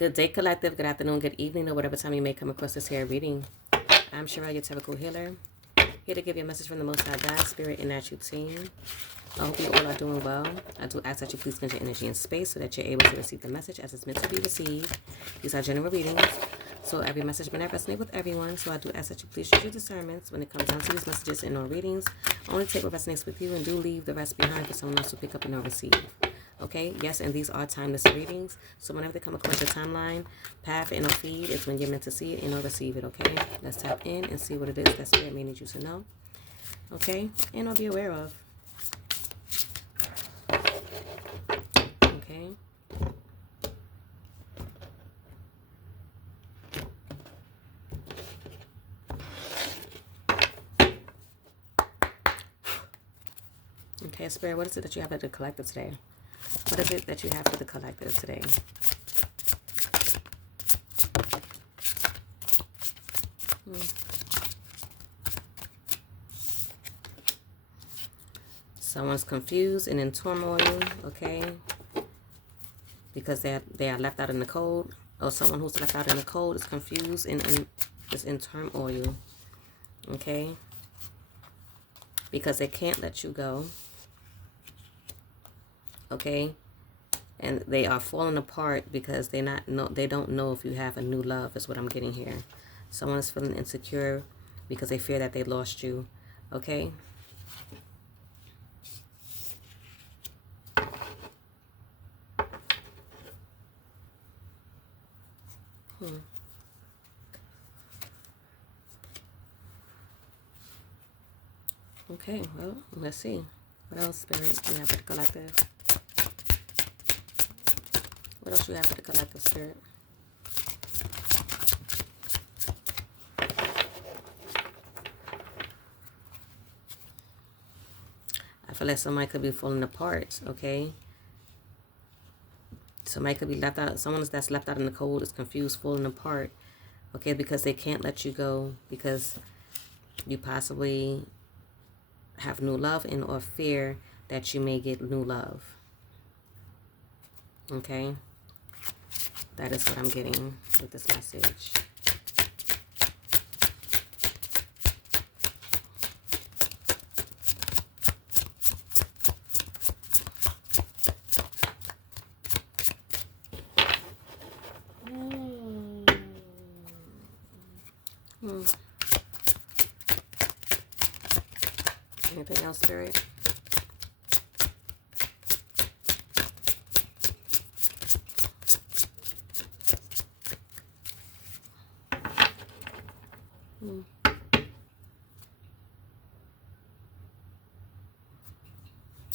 Good day, collective. Good afternoon, good evening, or whatever time you may come across this here reading. I'm Sherelle, your typical healer, here to give you a message from the Most High God, Spirit, and Natural Team. I hope you all are doing well. I do ask that you please get your energy in space so that you're able to receive the message as it's meant to be received. These are general readings, so every message may not resonate with everyone. So I do ask that you please use your discernments when it comes down to these messages and or readings. Only take what resonates with you and do leave the rest behind for someone else to pick up and or receive. Okay, yes, and these are timeless readings. So whenever they come across your timeline, path, and or feed is when you're meant to see it and or receive it, okay? Let's tap in and see what it is that Spirit may need you to know, okay? And or be aware of, okay? Okay, Spirit, what is it that you have for the collective today? What is it that you have for the collective today? Someone's confused and in turmoil, okay? Because they are left out in the cold. Or someone who's left out in the cold is confused and is in turmoil, okay? Because they can't let you go, okay? And they are falling apart because they don't know if you have a new love, is what I'm getting here. Someone is feeling insecure because they fear that they lost you, okay? Okay, well, let's see. What else, Spirit, do you have for the collective? What else do you have for the collective, Spirit? I feel like somebody could be falling apart, okay? Somebody could be left out. Someone that's left out in the cold is confused, falling apart, okay? Because they can't let you go because you possibly have new love and or fear that you may get new love, okay? That is what I'm getting with this message. Anything else, Spirit?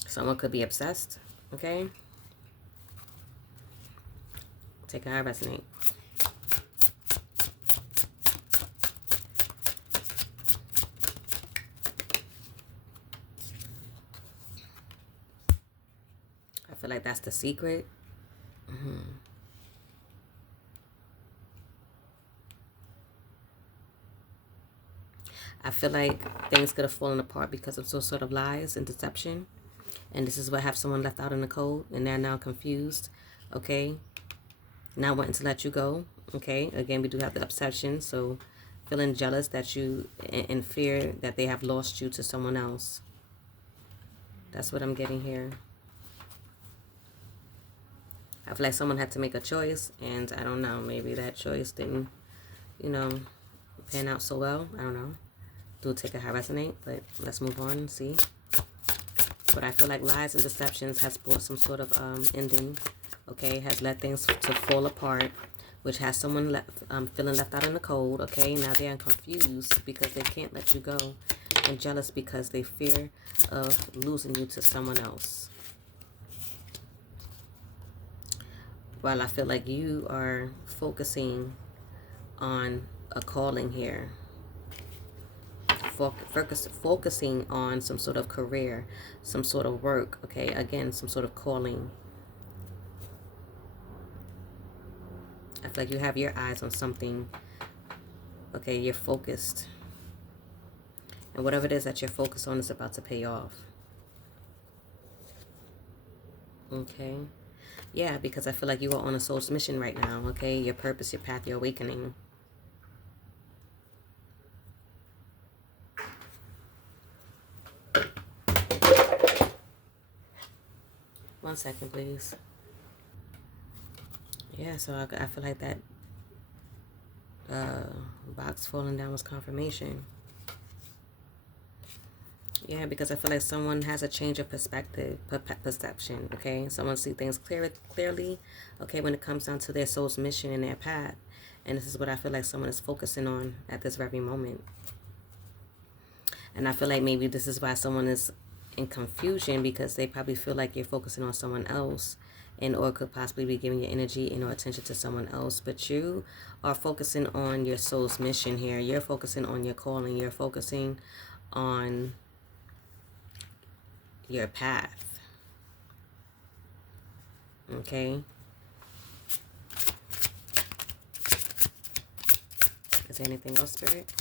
Someone could be obsessed, okay? Take a high resonate. I feel like that's the secret. I feel like things could have fallen apart because of some sort of lies and deception. And this is what have someone left out in the cold and they're now confused, okay? Not wanting to let you go, okay? Again, we do have the obsession, so feeling jealous that you, in fear that they have lost you to someone else. That's what I'm getting here. I feel like someone had to make a choice, and I don't know, maybe that choice didn't, pan out so well. I don't know. Do take a high resonate, but let's move on and see. But I feel like lies and deceptions has brought some sort of ending, okay? Has led things to fall apart, which has someone feeling left out in the cold, okay? Now they are confused because they can't let you go, and jealous because they fear of losing you to someone else. While I feel like you are focusing on a calling here. Focusing on some sort of career, some sort of work, okay? Again, some sort of calling. I feel like you have your eyes on something, okay? You're focused. And whatever it is that you're focused on is about to pay off. Okay? Yeah, because I feel like you are on a soul's mission right now, okay? Your purpose, your path, your awakening. One second, please. Yeah, so I feel like that box falling down was confirmation. Yeah, because I feel like someone has a change of perspective, perception, okay? Someone see things clearly, okay, when it comes down to their soul's mission and their path. And this is what I feel like someone is focusing on at this very moment. And I feel like maybe this is why someone is in confusion, because they probably feel like you're focusing on someone else, and or could possibly be giving your energy and or attention to someone else. But you are focusing on your soul's mission here. You're focusing on your calling. You're focusing on your path. Okay? Is there anything else, Spirit?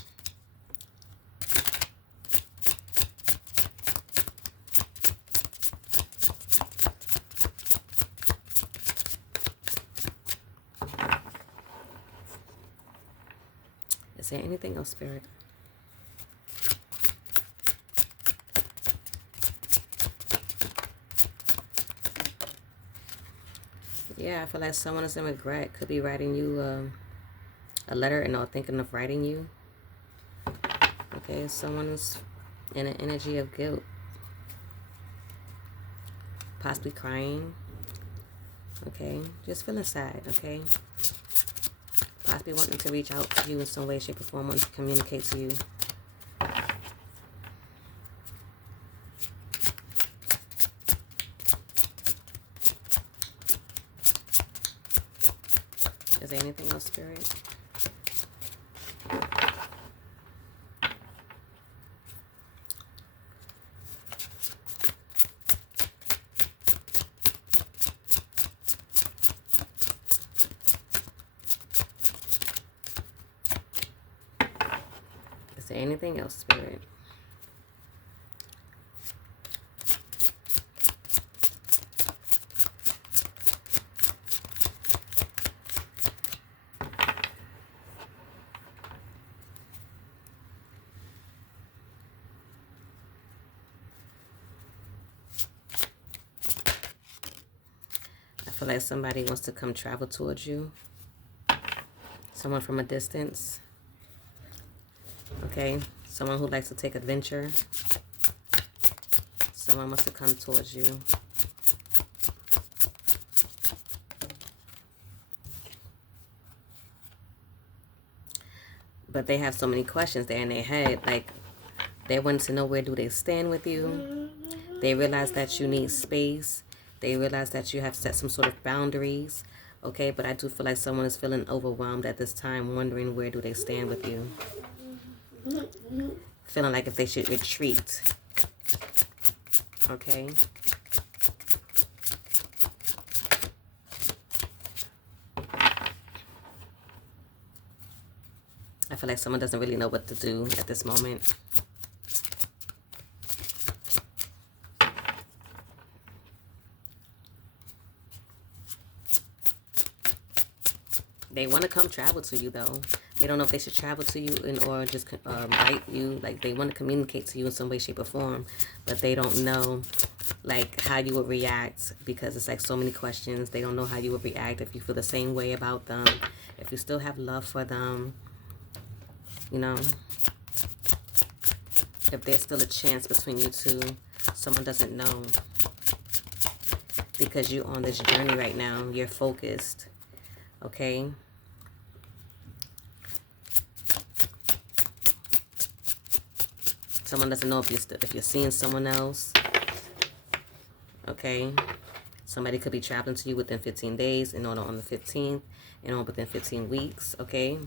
Is there anything else, Spirit? Yeah, I feel like someone is in regret. Could be writing you a letter and not thinking of writing you. Okay, someone is in an energy of guilt. Possibly crying. Okay, just feeling sad, okay? Possibly wanting to reach out to you in some way, shape, or form, wanting to communicate to you. Is there anything else, Spirit? Is there anything else, Spirit? I feel like somebody wants to come travel towards you. Someone from a distance. Okay, someone who likes to take adventure. Someone wants to come towards you. But they have so many questions there in their head. Like, they want to know, where do they stand with you? They realize that you need space. They realize that you have set some sort of boundaries. Okay, but I do feel like someone is feeling overwhelmed at this time, wondering where do they stand with you. Feeling like if they should retreat. Okay. I feel like someone doesn't really know what to do at this moment. They want to come travel to you, though. They don't know if they should travel to you or just write you. Like, they want to communicate to you in some way, shape, or form. But they don't know, like, how you would react, because it's, like, so many questions. They don't know how you would react, if you feel the same way about them, if you still have love for them, you know. If there's still a chance between you two. Someone doesn't know. Because you're on this journey right now. You're focused. Okay? Someone doesn't know if you're seeing someone else. Okay? Somebody could be traveling to you within 15 days, in order on the 15th, and on within 15 weeks. Okay?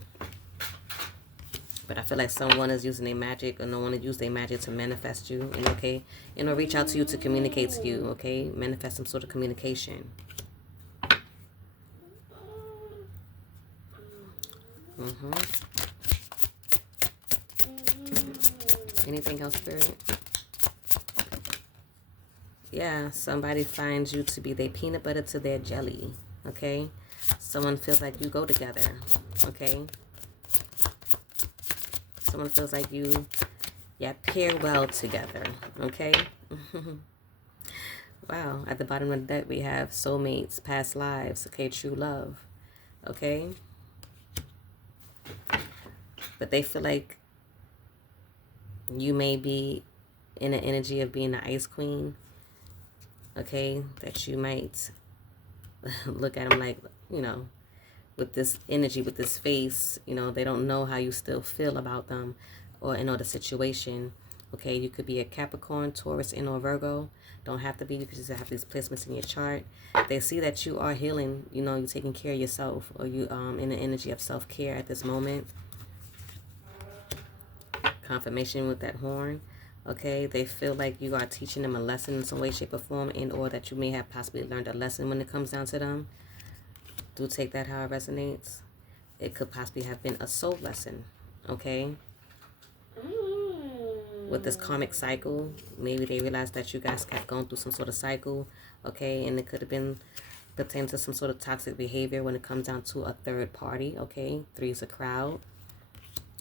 But I feel like someone is using their magic, or no one to use their magic to manifest you. And okay? You know, reach out to you to communicate to you. Okay? Manifest some sort of communication. Anything else, Spirit? Yeah, somebody finds you to be their peanut butter to their jelly, okay? Someone feels like you go together, okay? Someone feels like you pair well together, okay? Wow, at the bottom of the deck we have soulmates, past lives, okay, true love, okay? But they feel like you may be in an energy of being the ice queen, okay? That you might look at them like, you know, with this energy, with this face, you know, they don't know how you still feel about them or in the situation. Okay, you could be a Capricorn, Taurus, and or Virgo. Don't have to be. You could just have these placements in your chart. They see that you are healing. You know, you're taking care of yourself, or you in the energy of self-care at this moment. Confirmation with that horn. Okay, they feel like you are teaching them a lesson in some way, shape, or form, and or that you may have possibly learned a lesson when it comes down to them. Do take that how it resonates. It could possibly have been a soul lesson. Okay. With this karmic cycle, maybe they realized that you guys kept going through some sort of cycle, okay, and it could have been pertaining to some sort of toxic behavior when it comes down to a third party, okay. 3 is a crowd,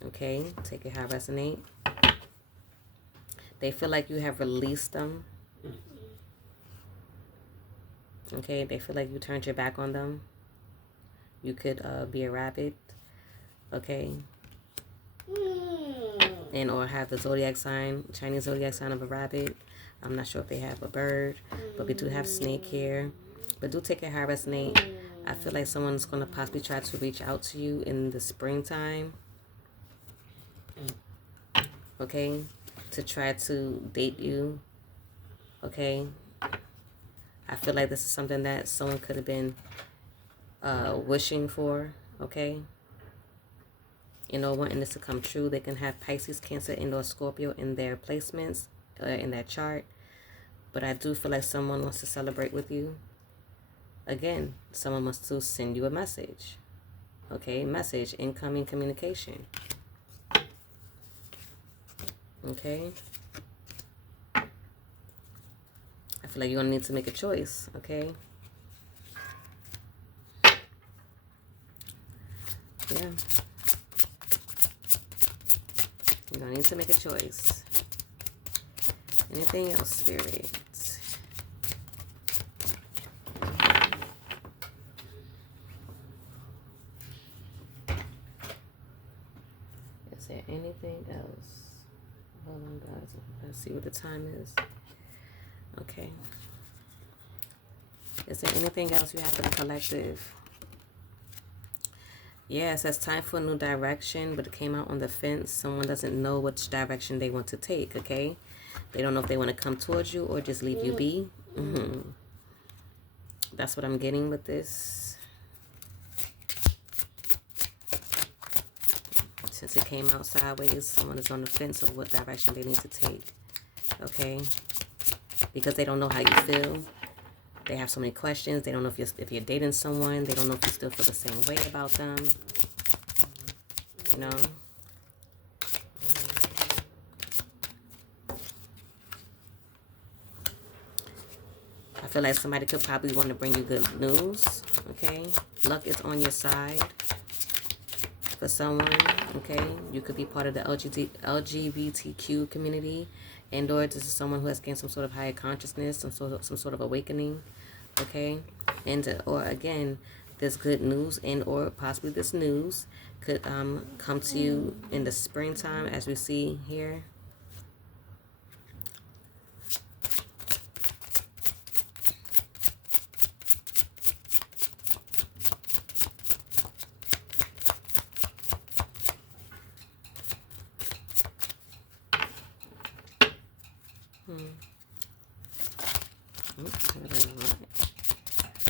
okay. Take it how it resonates. They feel like you have released them, okay. They feel like you turned your back on them. You could be a rabbit, okay, and or have the zodiac sign, Chinese zodiac sign of a rabbit. I'm not sure if they have a bird, but we do have snake here. But do take it how it resonates. I feel like someone's going to possibly try to reach out to you in the springtime, okay, to try to date you, okay. I feel like this is something that someone could have been wishing for, okay. You know, wanting this to come true. They can have Pisces, Cancer, and or Scorpio in their placements, in that chart. But I do feel like someone wants to celebrate with you. Again, someone wants to send you a message. Okay, message, incoming communication. Okay. I feel like you're going to need to make a choice, okay. Yeah. You're going to need to make a choice. Anything else, Spirit? Is there anything else? Hold on, guys. Let's see what the time is. Okay. Is there anything else you have for the collective? Yeah, it says time for a new direction, but it came out on the fence. Someone doesn't know which direction they want to take, okay? They don't know if they want to come towards you or just leave you be. That's what I'm getting with this. Since it came out sideways, someone is on the fence of what direction they need to take, okay? Because they don't know how you feel. They have so many questions. They don't know if you're dating someone. They don't know if you still feel the same way about them. You know? I feel like somebody could probably want to bring you good news, okay? Luck is on your side for someone, okay? You could be part of the LGBTQ community, and or this is someone who has gained some sort of higher consciousness, some sort of awakening, okay? And or again, this good news and or possibly this news could come to you in the springtime, as we see here.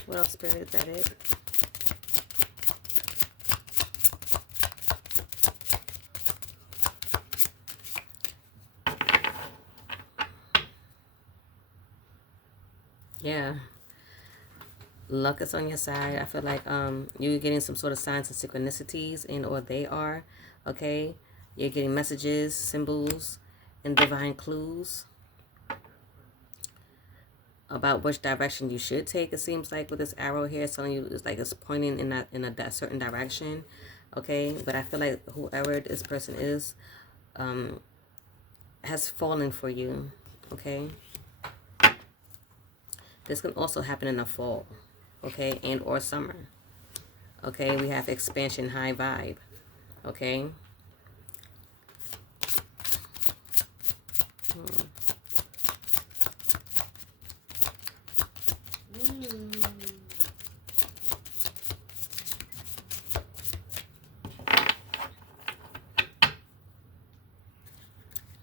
What else, Spirit? Is that it? Yeah. Luck is on your side. I feel like you're getting some sort of signs and synchronicities, and or they are, okay? You're getting messages, symbols, and divine clues. about which direction you should take. It seems like with this arrow here, it's telling you it's like it's pointing in a certain direction. Okay, but I feel like whoever this person is has fallen for you. Okay, this can also happen in the fall, okay, and or summer. Okay, we have expansion, high vibe. Okay.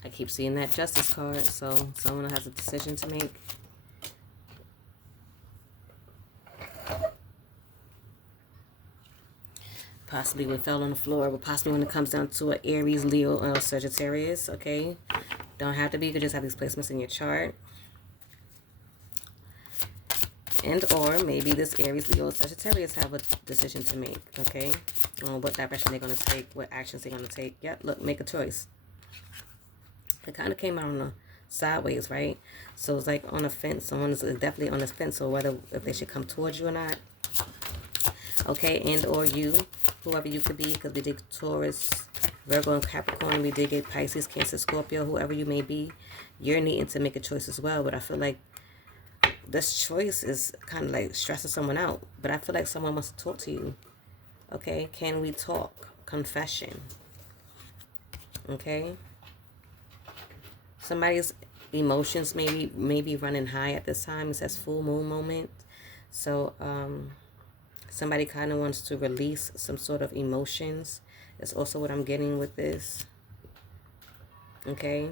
I keep seeing that Justice card, so someone has a decision to make. Possibly what fell on the floor, but possibly when it comes down to an Aries, Leo, or Sagittarius, okay? Don't have to be, you could just have these placements in your chart. And or maybe this Aries, Leo, Sagittarius have a decision to make, okay? On what direction they're going to take, what actions they're going to take. Yep, look, make a choice. It kind of came out on the sideways, right? So it's like on a fence. Someone's definitely on this fence, so whether if they should come towards you or not. Okay, and or you, whoever you could be, because we did Taurus, Virgo, and Capricorn. We did get Pisces, Cancer, Scorpio, whoever you may be. You're needing to make a choice as well, but I feel like this choice is kind of like stressing someone out. But I feel like someone wants to talk to you. Okay, can we talk? Confession. Okay. Somebody's emotions may be running high at this time. It says full moon moment. So somebody kind of wants to release some sort of emotions. That's also what I'm getting with this. Okay.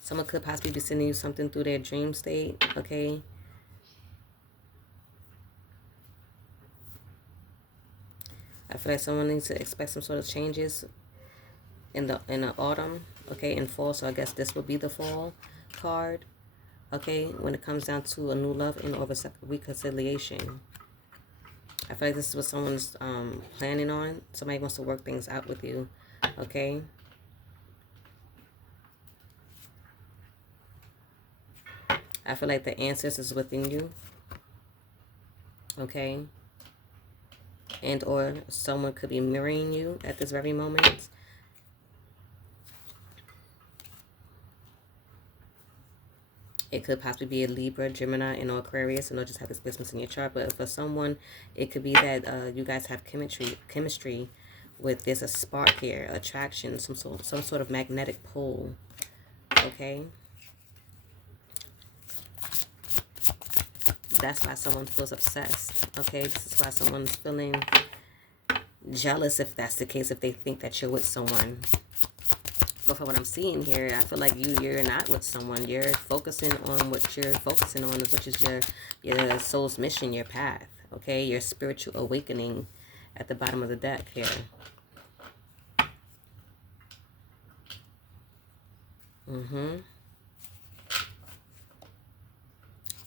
Someone could possibly be sending you something through their dream state. Okay. I feel like someone needs to expect some sort of changes in the autumn, okay, in fall. So I guess this will be the fall card, okay, when it comes down to a new love and or reconciliation. I feel like this is what someone's planning on. Somebody wants to work things out with you, okay. I feel like the answers is within you, okay, and or someone could be mirroring you at this very moment. It could possibly be a Libra, Gemini, and Aquarius, and they'll just have this placements in your chart. But for someone, it could be that you guys have chemistry with, there's a spark here, attraction, some sort of magnetic pull. Okay. That's why someone feels obsessed. Okay, this is why someone's feeling jealous, if that's the case, if they think that you're with someone. But for what I'm seeing here, I feel like you're not with someone. You're focusing on what you're focusing on, which is your soul's mission, your path. Okay, your spiritual awakening at the bottom of the deck here.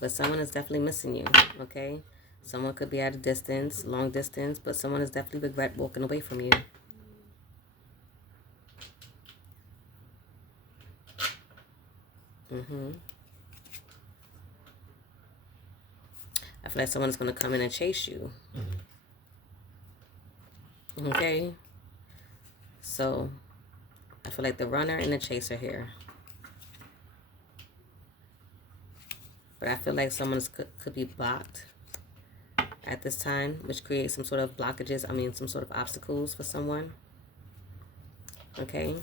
But someone is definitely missing you. Okay, someone could be at a distance, long distance, but someone is definitely regret walking away from you. I feel like someone's going to come in and chase you. Okay. So, I feel like the runner and the chaser here. But I feel like someone could be blocked at this time, which creates some sort of blockages. I mean, some sort of obstacles for someone. Okay.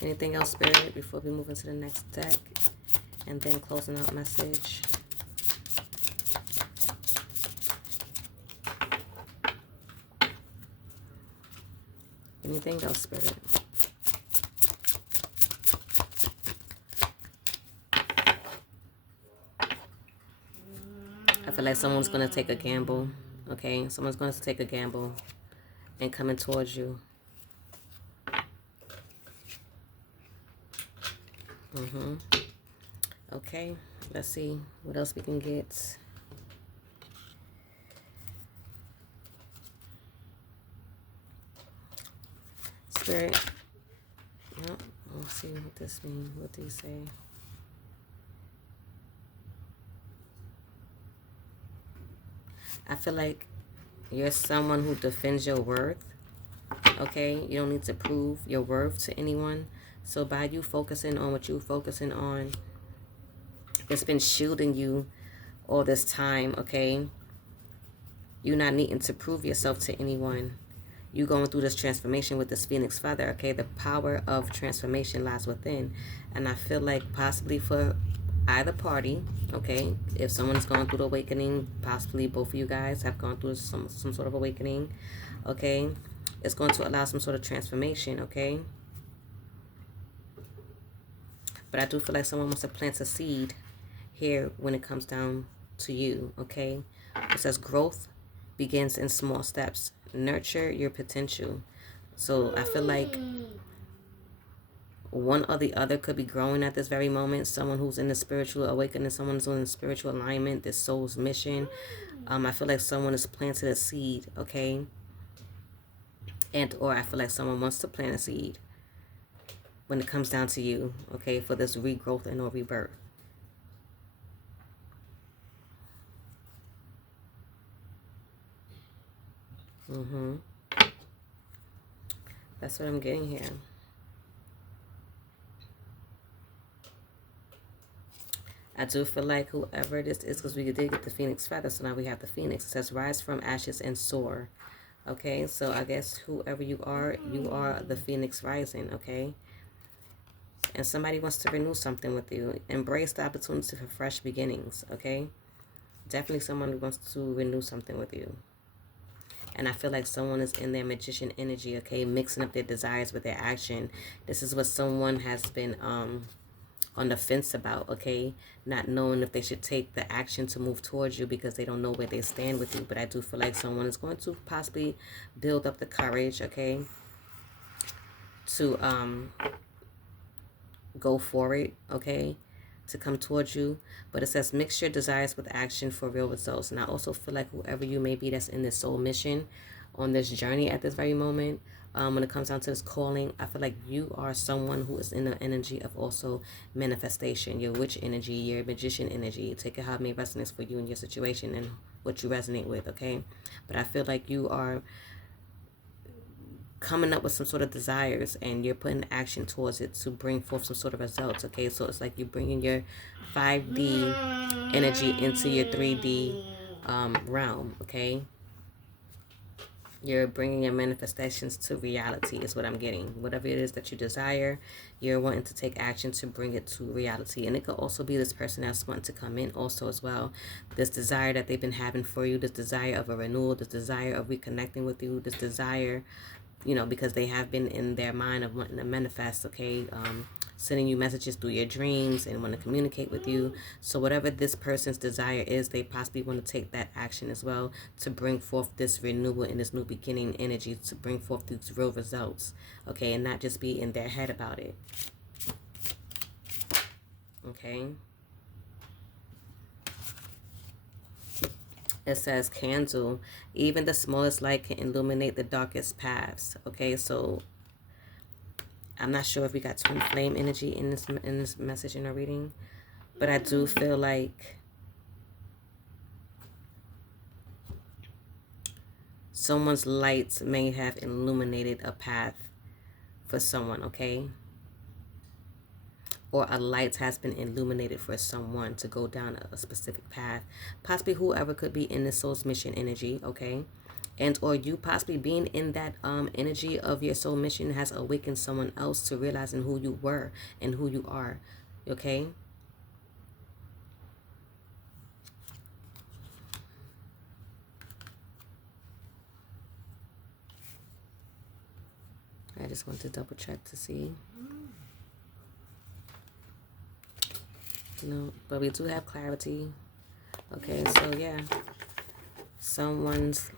Anything else, Spirit, before we move into the next deck? And then closing out message. Anything else, Spirit? I feel like someone's going to take a gamble. Okay, someone's going to take a gamble and coming towards you. Okay, let's see what else we can get. Spirit. Yep. see what this means. What do you say? I feel like you're someone who defends your worth. Okay, you don't need to prove your worth to anyone. So by you focusing on what you're focusing on, it's been shielding you all this time. Okay, you're not needing to prove yourself to anyone. You going through this transformation with this Phoenix Feather. Okay, the power of transformation lies within, and I feel like possibly for either party, okay, if someone's gone through the awakening, possibly both of you guys have gone through some sort of awakening, okay, it's going to allow some sort of transformation, okay. But I do feel like someone wants to plant a seed here when it comes down to you, okay. It says growth begins in small steps. Nurture your potential. So I feel like one or the other could be growing at this very moment. Someone who's in the spiritual awakening, someone who's in spiritual alignment, this soul's mission. I feel like someone has planted a seed, okay? And or I feel like someone wants to plant a seed when it comes down to you, okay, for this regrowth and or rebirth. That's what I'm getting here. I do feel like whoever this is, because we did get the Phoenix Feather, so now we have the Phoenix. It says rise from ashes and soar. Okay, so I guess whoever you are the Phoenix rising, okay? And somebody wants to renew something with you. Embrace the opportunity for fresh beginnings, okay? Definitely someone who wants to renew something with you. And I feel like someone is in their magician energy, okay? Mixing up their desires with their action. This is what someone has been on the fence about, okay? Not knowing if they should take the action to move towards you because they don't know where they stand with you. But I do feel like someone is going to possibly build up the courage, okay, to go for it, okay, to come towards you. But it says mix your desires with action for real results. And I also feel like whoever you may be that's in this soul mission, on this journey at this very moment, when it comes down to this calling, I feel like you are someone who is in the energy of also manifestation, your witch energy, your magician energy. Take it how it may resonate for you in your situation and what you resonate with, okay? But I feel like you are coming up with some sort of desires and you're putting action towards it to bring forth some sort of results, okay? So it's like you're bringing your 5D energy into your 3D realm, okay? You're bringing your manifestations to reality is what I'm getting. Whatever it is that you desire, you're wanting to take action to bring it to reality. And it could also be this person that's wanting to come in also as well. This desire that they've been having for you, this desire of a renewal, this desire of reconnecting with you, this desire, you know, because they have been in their mind of wanting to manifest, okay, sending you messages through your dreams and want to communicate with you. So whatever this person's desire is, they possibly want to take that action as well to bring forth this renewal and this new beginning energy, to bring forth these real results, okay, and not just be in their head about it, okay. It says candle, even the smallest light can illuminate the darkest paths, okay. So I'm not sure if we got twin flame energy in this message in our reading, but I do feel like someone's lights may have illuminated a path for someone, okay? Or a light has been illuminated for someone to go down a specific path. Possibly whoever could be in the soul's mission energy, okay? And or you possibly being in that energy of your soul mission has awakened someone else to realizing who you were and who you are, okay? I just want to double check to see. No, but we do have clarity. Okay, so yeah. Someone's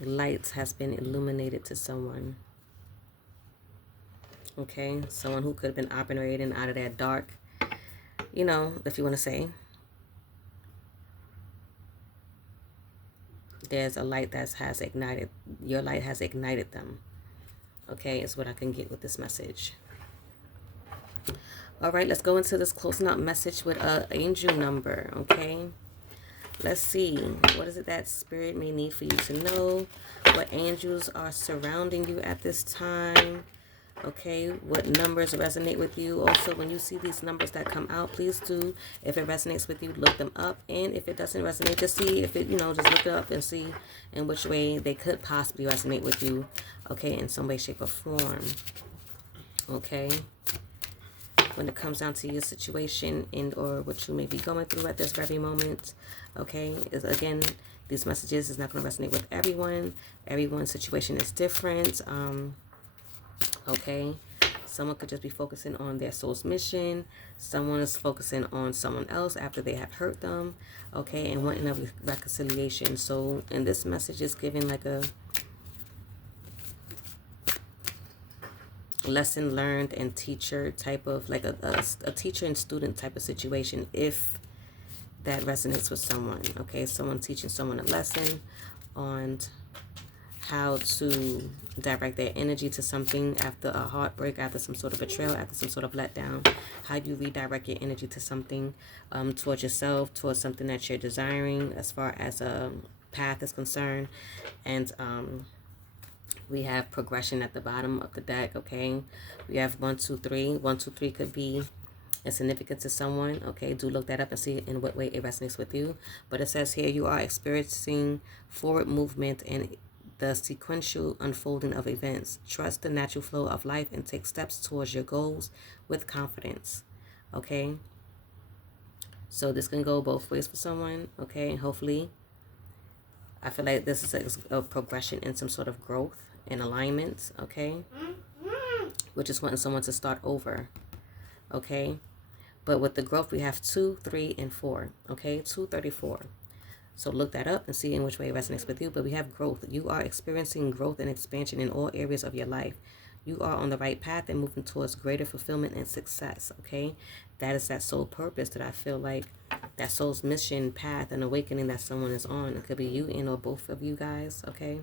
light has been illuminated to someone. Okay, someone who could have been operating out of that dark, you know, if you want to say. There's a light that has ignited, your light has ignited them. Okay, is what I can get with this message. All right, let's go into this closing out message with a angel number, okay? Let's see. What is it that Spirit may need for you to know? What angels are surrounding you at this time? Okay, what numbers resonate with you? Also, when you see these numbers that come out, please do, if it resonates with you, look them up. And if it doesn't resonate, just see if it, just look it up and see in which way they could possibly resonate with you. Okay, in some way, shape, or form. Okay. When it comes down to your situation and or what you may be going through at this very moment, okay, is again, these messages is not going to resonate with everyone. Everyone's situation is different. Okay, someone could just be focusing on their soul's mission. Someone is focusing on someone else after they have hurt them, okay, and wanting a reconciliation. So, and this message is giving like a lesson learned and teacher type of, like a teacher and student type of situation, if that resonates with someone. Okay, someone teaching someone a lesson on how to direct their energy to something after a heartbreak, after some sort of betrayal, after some sort of letdown. How do you redirect your energy to something, towards yourself, towards something that you're desiring as far as a path is concerned. And we have progression at the bottom of the deck, okay? We have 1, 2, 3. 1, 2, 3 could be insignificant to someone, okay? Do look that up and see in what way it resonates with you. But it says here, you are experiencing forward movement and the sequential unfolding of events. Trust the natural flow of life and take steps towards your goals with confidence, okay? So this can go both ways for someone, okay? Hopefully, I feel like this is a progression in some sort of growth and alignment, okay? We're just wanting someone to start over, okay? But with the growth, we have 2, 3, and 4, okay? 234. So look that up and see in which way it resonates with you. But we have growth. You are experiencing growth and expansion in all areas of your life. You are on the right path and moving towards greater fulfillment and success, okay? That is that soul purpose that I feel like, that soul's mission, path, and awakening that someone is on. It could be you and or both of you guys, okay?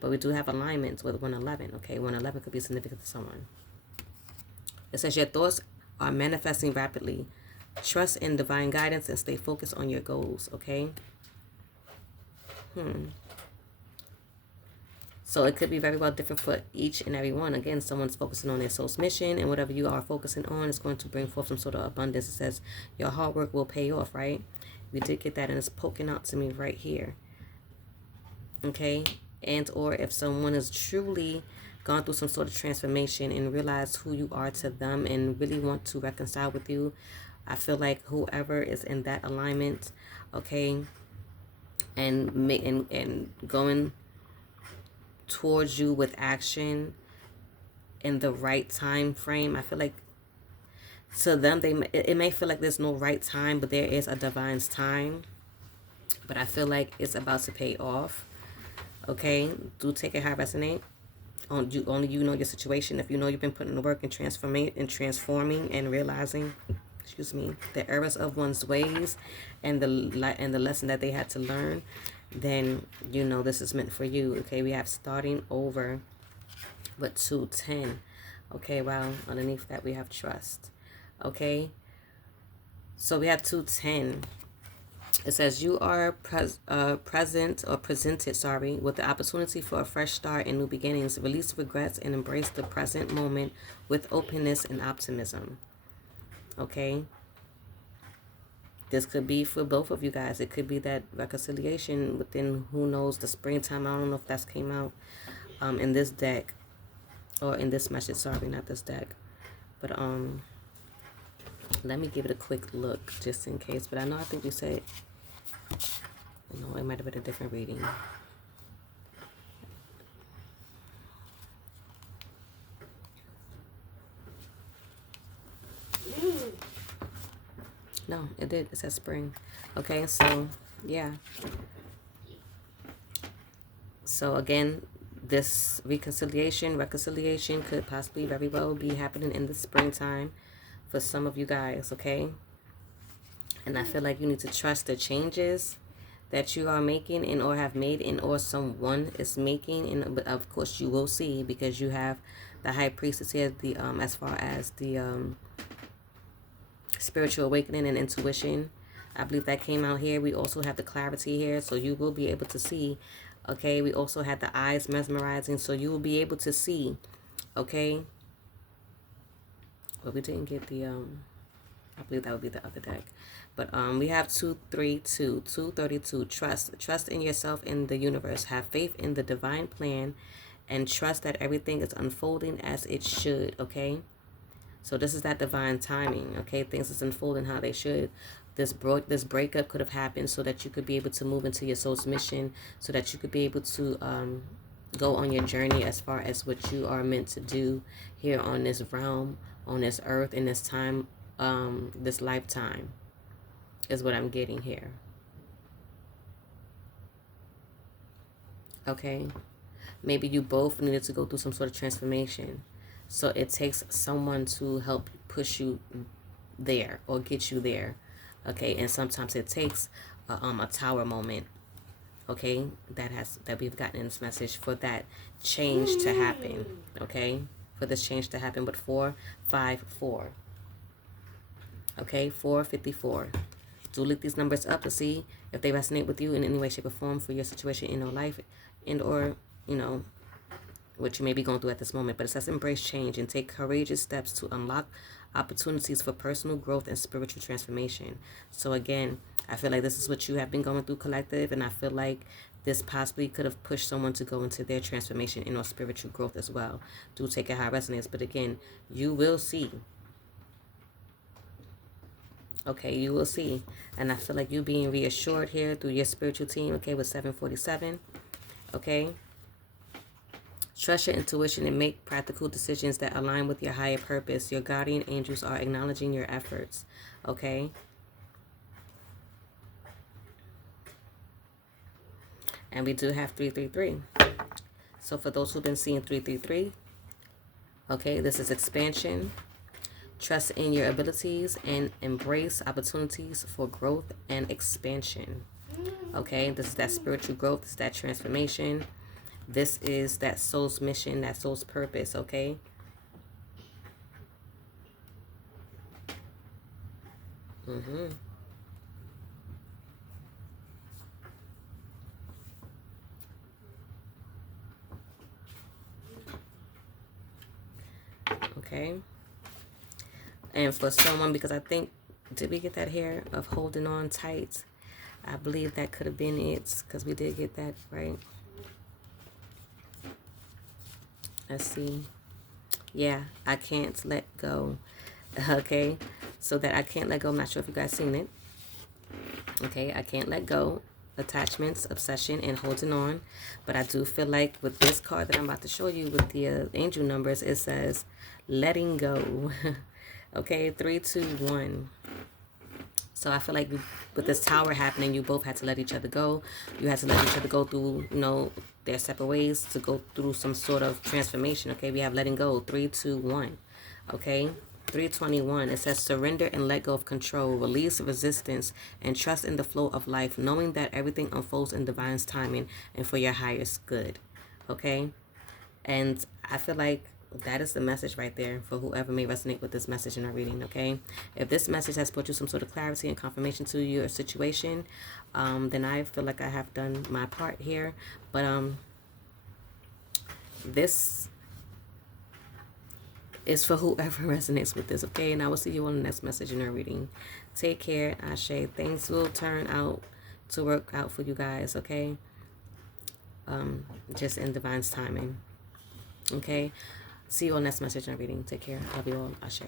But we do have alignments with 111, okay? 111 could be significant to someone. It says your thoughts are manifesting rapidly. Trust in divine guidance and stay focused on your goals, okay? So it could be very well different for each and every one. Again, someone's focusing on their soul's mission, and whatever you are focusing on is going to bring forth some sort of abundance. It says your hard work will pay off, right? We did get that, and it's poking out to me right here. Okay? And or if someone has truly gone through some sort of transformation and realized who you are to them and really want to reconcile with you, I feel like whoever is in that alignment, okay, and going towards you with action in the right time frame. I feel like to them, it may feel like there's no right time, but there is a divine time. But I feel like it's about to pay off. Okay, do take it how it resonates. Only you know your situation. If you know you've been putting the work and transforming and realizing, excuse me, the errors of one's ways and the lesson that they had to learn, then you know this is meant for you. Okay, we have starting over with 210. Okay, wow, underneath that we have trust. Okay, so we have 210. It says you are presented with the opportunity for a fresh start and new beginnings. Release regrets and embrace the present moment with openness and optimism. Okay. This could be for both of you guys. It could be that reconciliation within, who knows, the springtime. I don't know if that's came out in this deck or in this message. Sorry, not this deck. But let me give it a quick look just in case. But I think we said, no, it might have been a different reading. No, it did. It says spring. Okay, so yeah. So again, this reconciliation could possibly very well be happening in the springtime for some of you guys, okay? And I feel like you need to trust the changes that you are making and or have made and or someone is making, and but of course you will see, because you have the high priestess here, the as far as the spiritual awakening and intuition. I believe that came out here. We also have the clarity here, so you will be able to see. Okay, we also had the eyes mesmerizing, so you will be able to see. Okay, but we didn't get the I believe that would be the other deck. But we have 232, 232. Trust in yourself, in the universe. Have faith in the divine plan, and trust that everything is unfolding as it should. Okay, so this is that divine timing. Okay, things is unfolding how they should. This breakup could have happened so that you could be able to move into your soul's mission, so that you could be able to go on your journey as far as what you are meant to do here on this realm, on this earth, in this time, this lifetime, is what I'm getting here. Okay, maybe you both needed to go through some sort of transformation, so it takes someone to help push you there or get you there. Okay, and sometimes it takes a tower moment. Okay, that we've gotten in this message for that change to happen. Okay, for this change to happen with 454. Okay, 454. Do look these numbers up to see if they resonate with you in any way, shape, or form for your situation in your life, and or what you may be going through at this moment. But it says embrace change and take courageous steps to unlock opportunities for personal growth and spiritual transformation. So again, I feel like this is what you have been going through, collective, and I feel like this possibly could have pushed someone to go into their transformation and or spiritual growth as well. Do take it how it resonates, but again, you will see. Okay, you will see. And I feel like you being reassured here through your spiritual team, okay, with 747. Okay. Trust your intuition and make practical decisions that align with your higher purpose. Your guardian angels are acknowledging your efforts. Okay. And we do have 333. So for those who've been seeing 333, okay, this is expansion. Trust in your abilities and embrace opportunities for growth and expansion. Okay, this is that spiritual growth, this is that transformation. This is that soul's mission, that soul's purpose, okay? Okay. And for someone, because I think, did we get that here of holding on tight? I believe that could have been it, because we did get that, right? Let's see. Yeah, I can't let go. Okay, so that I can't let go. I'm not sure if you guys seen it. Okay, I can't let go. Attachments, obsession, and holding on. But I do feel like with this card that I'm about to show you with the angel numbers, it says letting go. Okay, 3, 2, 1. So I feel like with this tower happening, you both had to let each other go. You had to let each other go through, their separate ways to go through some sort of transformation. Okay, we have letting go. 3, 2, 1. Okay, 321. It says surrender and let go of control, release resistance, and trust in the flow of life, knowing that everything unfolds in divine's timing and for your highest good. Okay, and I feel like that is the message right there for whoever may resonate with this message in our reading. Okay, if this message has brought you some sort of clarity and confirmation to your situation, then I feel like I have done my part here. But this is for whoever resonates with this. Okay, and I will see you on the next message in our reading. Take care, Ashe. Things will turn out to work out for you guys. Okay, just in divine's timing. Okay. See you on next message in our reading. Take care. Love you all. Ashe.